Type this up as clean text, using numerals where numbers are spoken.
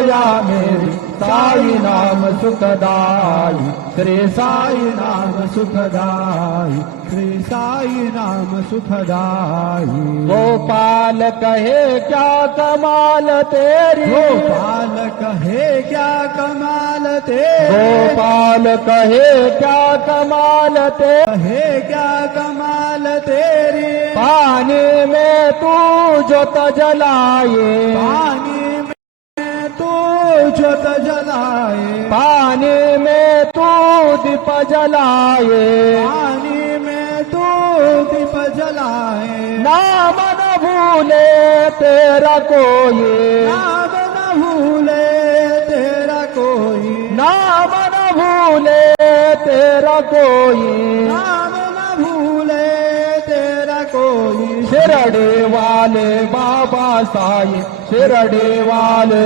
माया मेरी साई नाम सुखदाई, श्री साई नाम सुखदाई, श्री साई नाम सुखदाई। गोपाल कहे क्या कमाल तेरी, गोपाल कहे क्या कमाल तेरी, गोपाल कहे क्या कमाल तेरी, कहे क्या कमाल तेरी। पानी में तू जोत जलाए, पानी में तू जोत जलाए, पानी में तू दीप जलाए, पानी में तू दीप जलाए। नाम न भूले तेरा कोई, नाम न भूले तेरा कोई, नाम न भूले तेरा कोई, नाम न भूले तेरा कोई। शिरडी वाले बाबा साईं, शिरडी वाले